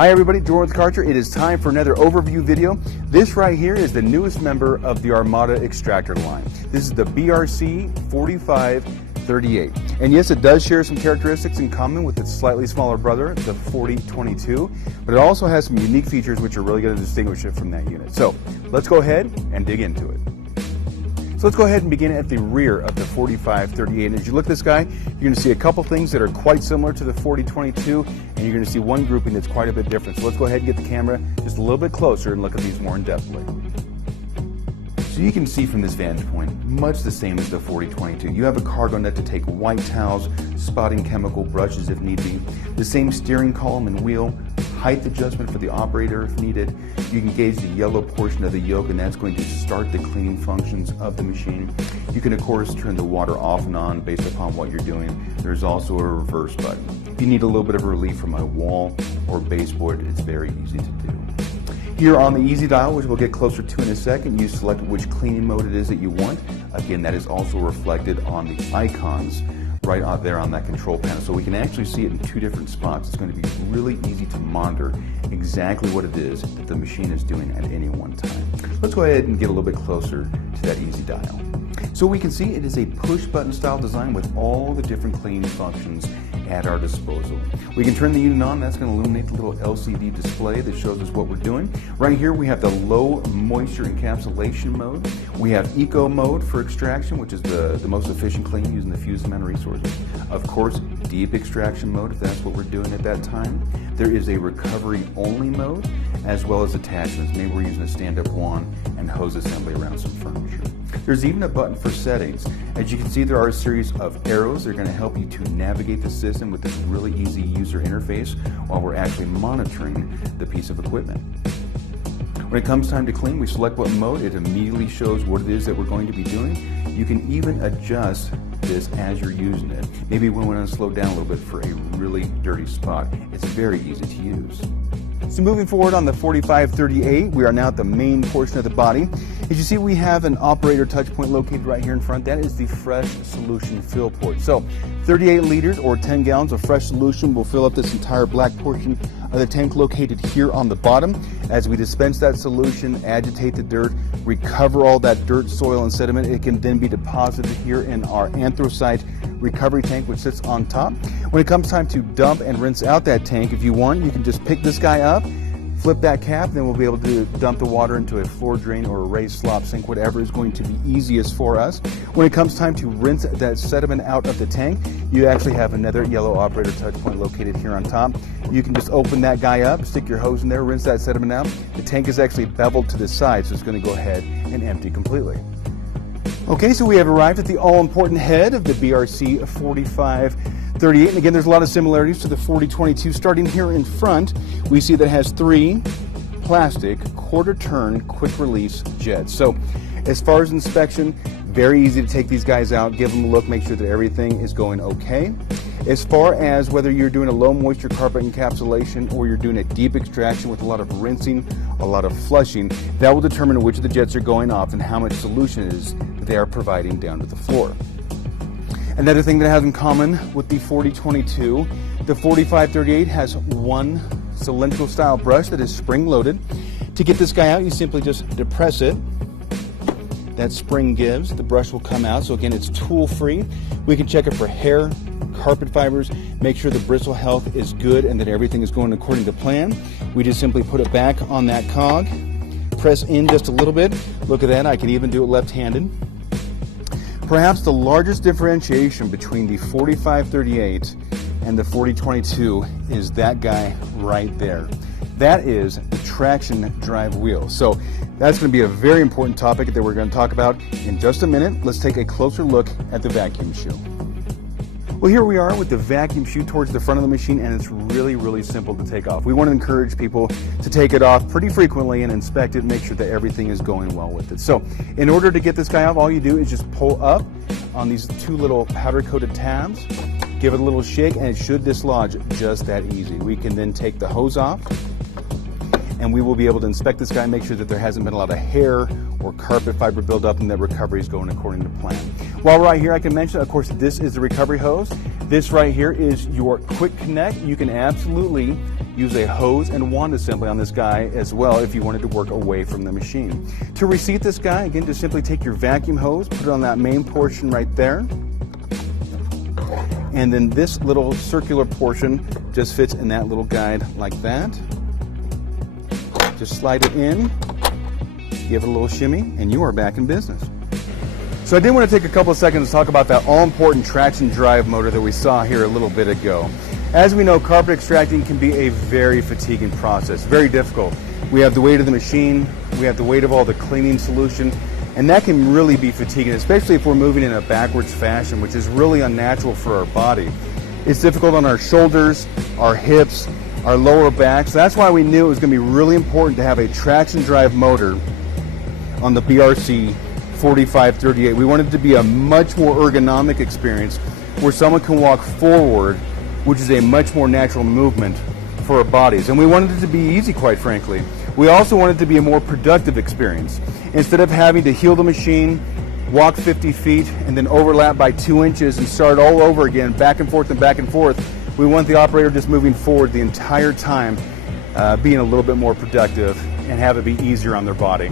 Hi everybody, Jordan with Karcher. It is time for another overview video. This right here is the newest member of the Armada extractor line. This is the BRC 4538. And yes, it does share some characteristics in common with its slightly smaller brother, the 4022, but it also has some unique features which are really going to distinguish it from that unit. So let's go ahead and dig into it. So let's go ahead and begin at the rear of the 4538. And as you look at this guy, you're going to see a couple things that are quite similar to the 4022, and you're going to see one grouping that's quite a bit different. So let's go ahead and get the camera just a little bit closer and look at these more in depthly. So you can see from this vantage point, much the same as the 4022. You have a cargo net to take white towels, spotting chemical brushes if need be, the same steering column and wheel, height adjustment for the operator if needed. You can gauge the yellow portion of the yoke, and that's going to start the cleaning functions of the machine. You can of course turn the water off and on based upon what you're doing. There's also a reverse button. If you need a little bit of relief from a wall or baseboard, it's very easy to do. Here on the easy dial, which we'll get closer to in a second, you select which cleaning mode it is that you want. Again, that is also reflected on the icons right out there on that control panel. So we can actually see it in two different spots. It's going to be really easy to monitor exactly what it is that the machine is doing at any one time. Let's go ahead and get a little bit closer to that easy dial. So we can see it is a push button style design with all the different cleaning functions at our disposal. We can turn the unit on. That's going to illuminate the little LCD display that shows us what we're doing. Right here we have the low moisture encapsulation mode. We have eco mode for extraction, which is the most efficient clean using the fewest amount of resources. Of course, deep extraction mode, if that's what we're doing at that time. There is a recovery only mode, as well as attachments. Maybe we're using a stand-up wand and hose assembly around some furniture. There's even a button for settings. As you can see, there are a series of arrows that are going to help you to navigate the system with this really easy user interface while we're actually monitoring the piece of equipment. When it comes time to clean, we select what mode. It immediately shows what it is that we're going to be doing. You can even adjust this as you're using it. Maybe we want to slow down a little bit for a really dirty spot. It's very easy to use. So moving forward on the 4538, we are now at the main portion of the body. As you see, we have an operator touch point located right here in front. That is the fresh solution fill port. So 38 liters or 10 gallons of fresh solution will fill up this entire black portion of the tank located here on the bottom. As we dispense that solution, agitate the dirt, recover all that dirt, soil, and sediment, it can then be deposited here in our anthracite recovery tank, which sits on top. When it comes time to dump and rinse out that tank, if you want, you can just pick this guy up, flip that cap, then we'll be able to dump the water into a floor drain or a raised slop sink, whatever is going to be easiest for us. When it comes time to rinse that sediment out of the tank, you actually have another yellow operator touch point located here on top. You can just open that guy up, stick your hose in there, rinse that sediment out. The tank is actually beveled to the side, so it's going to go ahead and empty completely. Okay, so we have arrived at the all-important head of the BRC 4538. And again, there's a lot of similarities to the 4022. Starting here in front, we see that it has three plastic quarter-turn quick-release jets. So as far as inspection, very easy to take these guys out, give them a look, make sure that everything is going okay. As far as whether you're doing a low moisture carpet encapsulation or you're doing a deep extraction with a lot of rinsing, a lot of flushing, that will determine which of the jets are going off and how much solution it is that they are providing down to the floor. Another thing that has in common with the 4022, the 4538 has one cylindrical style brush that is spring loaded. To get this guy out, you simply just depress it. That spring gives, the brush will come out. So again, it's tool free. We can check it for hair, carpet fibers, make sure the bristle health is good and that everything is going according to plan. We just simply put it back on that cog, press in just a little bit. Look at that, I can even do it left-handed. Perhaps the largest differentiation between the 4538 and the 4022 is that guy right there. That is the traction drive wheel. So that's going to be a very important topic that we're going to talk about in just a minute. Let's take a closer look at the vacuum shoe. Well, here we are with the vacuum chute towards the front of the machine, and it's really, really simple to take off. We want to encourage people to take it off pretty frequently and inspect it, make sure that everything is going well with it. So in order to get this guy off, all you do is just pull up on these two little powder-coated tabs, give it a little shake, and it should dislodge just that easy. We can then take the hose off, and we will be able to inspect this guy, make sure that there hasn't been a lot of hair or carpet fiber buildup and that recovery is going according to plan. While we're right here, I can mention, of course, this is the recovery hose. This right here is your quick connect. You can absolutely use a hose and wand assembly on this guy as well if you wanted to work away from the machine. To reseat this guy, again, just simply take your vacuum hose, put it on that main portion right there, and then this little circular portion just fits in that little guide like that. Just slide it in, give it a little shimmy, and you are back in business. So I did want to take a couple of seconds to talk about that all-important traction drive motor that we saw here a little bit ago. As we know, carpet extracting can be a very fatiguing process, very difficult. We have the weight of the machine, we have the weight of all the cleaning solution, and that can really be fatiguing, especially if we're moving in a backwards fashion, which is really unnatural for our body. It's difficult on our shoulders, our hips, our lower back, so that's why we knew it was going to be really important to have a traction drive motor on the BRC 4538. We wanted it to be a much more ergonomic experience where someone can walk forward, which is a much more natural movement for our bodies. And we wanted it to be easy, quite frankly. We also wanted it to be a more productive experience. Instead of having to heel the machine, walk 50 feet, and then overlap by 2 inches and start all over again, back and forth and back and forth, we want the operator just moving forward the entire time, being a little bit more productive and have it be easier on their body.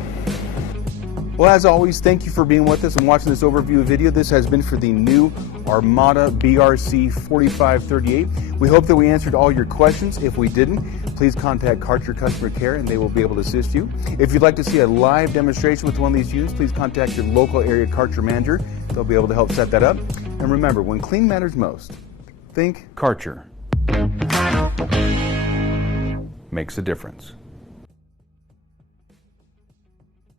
Well, as always, thank you for being with us and watching this overview video. This has been for the new Armada BRC 4538. We hope that we answered all your questions. If we didn't, please contact Karcher Customer Care and they will be able to assist you. If you'd like to see a live demonstration with one of these units, please contact your local area Karcher manager. They'll be able to help set that up. And remember, when clean matters most, think Karcher. Makes a difference.